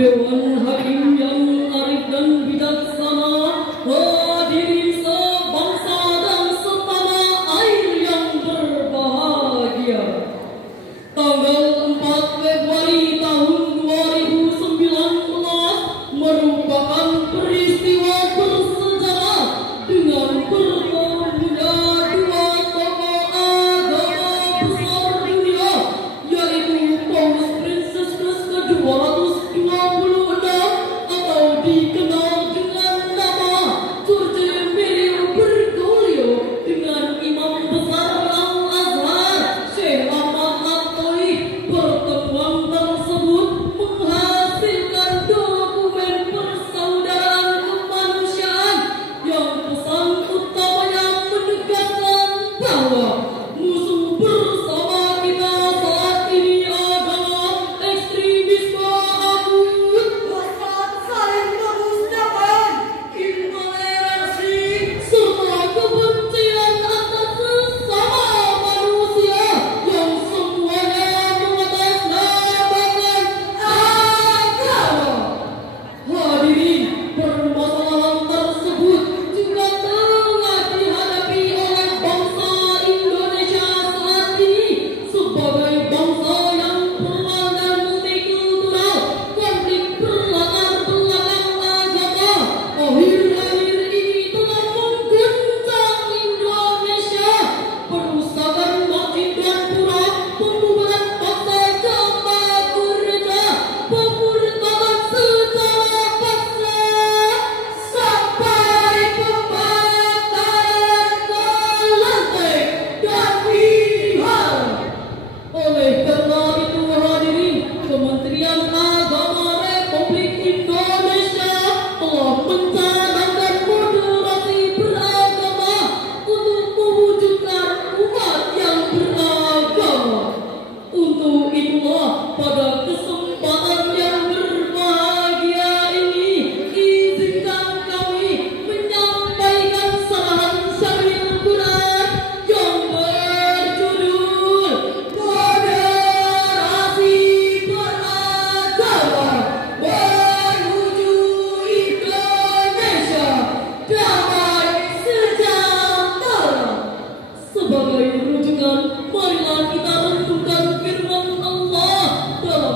Dewan Hakim yang arif dan bijaksana, hadirin sebangsa dan setanah air yang berbahagia. Tanggal 4 Februari tahun 2019 merupakan peristiwa bersejarah dengan bertemunya dua tokoh agama besar dunia, yaitu Paus Fransiskus ke-226 atau dikenal dengan nama George Mario Bergoglio dengan Imam Besar Al-Azhar Syekh Ahmad At-Thaib. Pertemuan tersebut menghasilkan dokumen persaudaraan kemanusiaan yang pesan utamanya menegaskan bahwa musuh bersama kita saat ini adalah ekstremisme akut, saling memusnahkan, intoleransi, serta kebencian atas sesama manusia yang semuanya mengatasnamakan agama. Hadirin, permasalahan tersebut juga tengah dihadapi oleh bangsa Indonesia saat ini sebagai bangsa yang berwarna multikultural, konflik berlatar belakang agama. Akhir-akhir ini telah mengguncang Indonesia, perusakan masjid dan pura, pembubaran paksa jamaah gereja, pemurtadan secara paksa, sampai pembakaran kelenteng dan wihara. Oleh karena itu hadirin, Kementerian Agama Republik Indonesia telah mencanangkan moderasi beragama untuk mewujudkan umat yang beragama. Untuk itulah pada kesempatan yang berbahagia ini, izinkan kami menyampaikan sarahan syaril Quran yang berjudul Moderasi Beragama Menuju Indonesia Damai Sejahtera. Sebagai rujukan, marilah kita renungkan firman Allah dalam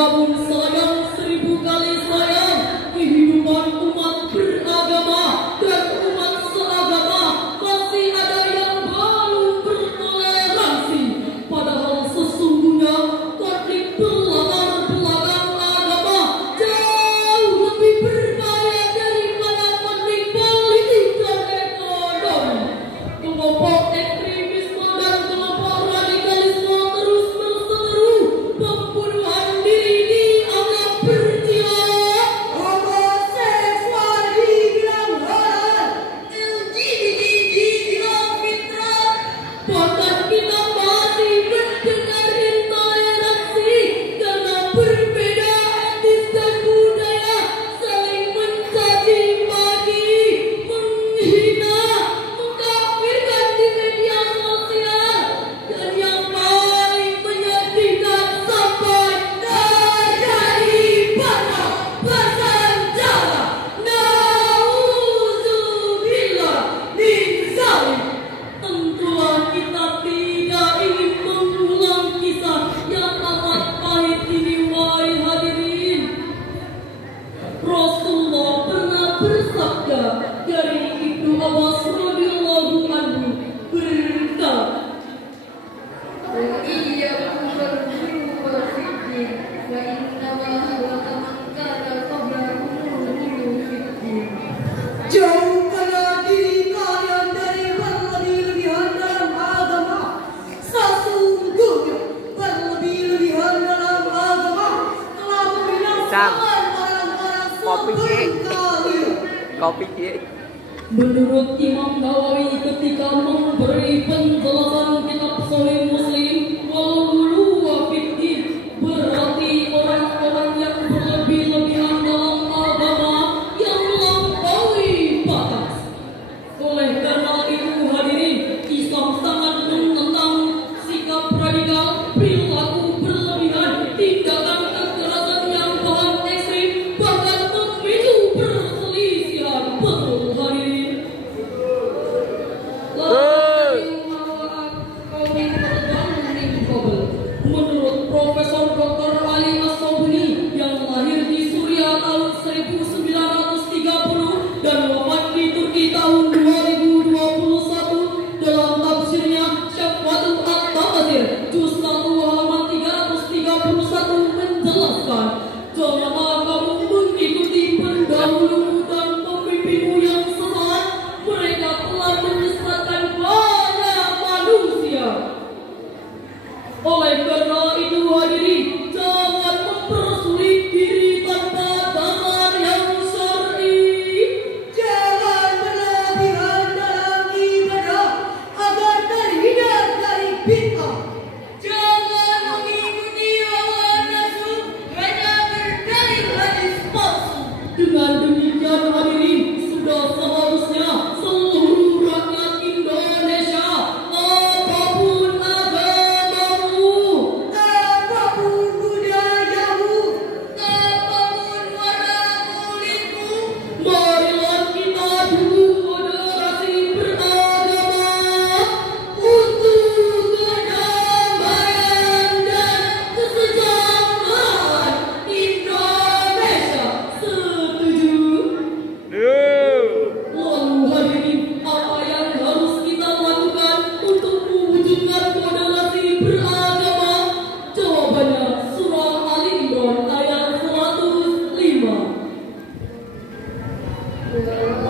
Namun sayang 1000 kali sayang, kehidupan umat beragama dan umat seagama masih ada yang belum bertoleransi. Padahal sesungguhnya konflik belakang agama jauh lebih berbahaya daripada konflik politik dan ekonomi. Kelompok ekstremisme dan kelompok radikalisme terus berseteru. Pembunuhan diri dianggap berjiwa, homoseksual dibilang halal, LGBT dibilang fitrah. Bahkan kita masih mendengar intoleransi karena berbeda etnis dan budaya, saling mencaci maki, menghina, mengkafirkan di media sosial, dan yang paling menyedihkan sampai terjadi pada bersenjata. Nauzubillah min zalik. Tentulah kita tidak ingin mengulang kisah yang amat pahit ini, wahai hadirin. Rasulullah pernah bersabda dari Ibnu Abbas radhiyallahu anhu berkata, وإياكم والغلو والفتن فإنما هلك من كان قبلكم الغلو في الدين. jauhkanlah diri kalian dari berlebih-lebihan dalam agama. Sesungguhnya berlebih-lebihan dalam agama telah membinasakan orang-orang Kopi, Ki. sebelum kalian. Kopi Ki. Menurut Imam Nawawi ketika memberi penjelasan kitab Sahih Muslim, wal-ghulu wa fiddin berarti orang-orang yang berlebih-lebihan dalam agama yang melampaui batas. Oleh karena itu hadirin, Islam sangat menentang sikap radikal, perilaku berlebihan, tindakan kekerasan yang bahan ekstrim, bahkan memicu perselisihan. Betul hadirin. Menurut Profesor Dr. Ali As-Sabuni yang lahir di Suriah tahun 1930 dan wafat di Turki tahun 2021, dalam tafsirnya Syafwatul At-Tafsir juz 1 halaman 331 menjelaskan, janganlah kamu mengikuti pendahulu dan pemimpinmu yang sesat, mereka telah menyesatkan banyak manusia. Oleh karena itu hadirin, jangan mempersulit diri tanpa dasar yang syar'i. Jangan berlebihan dalam ibadah agar terhindar dari bid'ah. Jangan mengikuti hawa nafsu hanya berdalih hadis palsu. Dengan demikian hadirin, sudah seharusnya seluruh rakyat Indonesia, apapun agamamu, apapun budayamu, apapun warna kulitmu, marilah kita dulu moderasi beragama untuk kedamaian dan kesejahteraan Indonesia. Setuju? Lalu hadirin, apa yang harus kita lakukan untuk mewujudkan moderasi beragama? Jawabannya surah Ali Imran ayat 105. Enggak.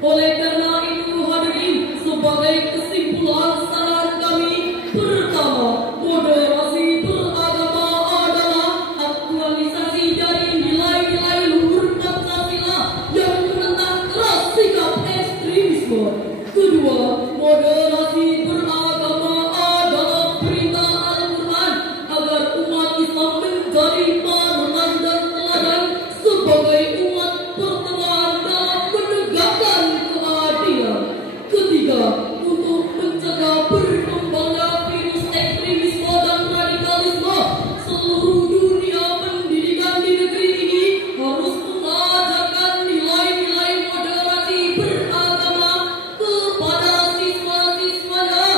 Oleh karena itu hadirin, sebagai kesimpulan saran kami, pertama, moderasi beragama adalah aktualisasi dari nilai-nilai luhur Pancasila yang menentang keras sikap ekstremisme. Kedua, moderasi beragama adalah perintah Al-Quran agar umat Islam menjadi panutan dan teladan sebagai umat pertemuan dalam menegakkan keadilan. Ketiga, untuk mencegah berkembangnya virus ekstremisme dan radikalisme, seluruh dunia pendidikan di negeri ini harus mengajarkan nilai-nilai moderasi beragama kepada siswa-siswanya,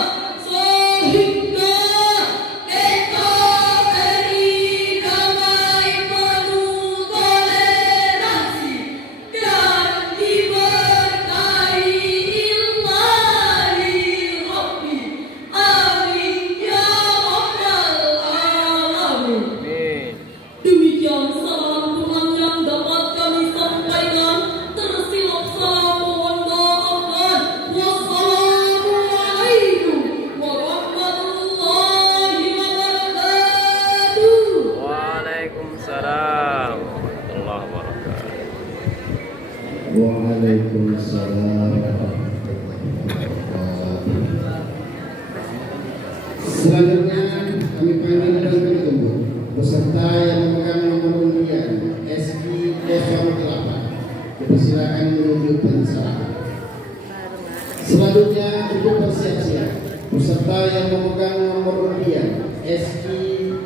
sehingga NKRI damai penuh toleransi dan diberkahi ilahi Rabbi. Amin ya rabbal alamin. Amin. Demikian salam Tuhan yang dapat kami sampaikan. Tersilap salah mohon maafkan. Wassalamualaikum warahmatullahi wabarakatuh. Waalaikumsalam warahmatullahi wabarakatuh. Waalaikumsalam warahmatullahi wabarakatuh. Selanjutnya kami panggil dan kami tunggu peserta yang memegang nomor undian SI 08. Dipersilakan menuju pensalah. Selanjutnya untuk bersiap-siap peserta yang memegang nomor undian SI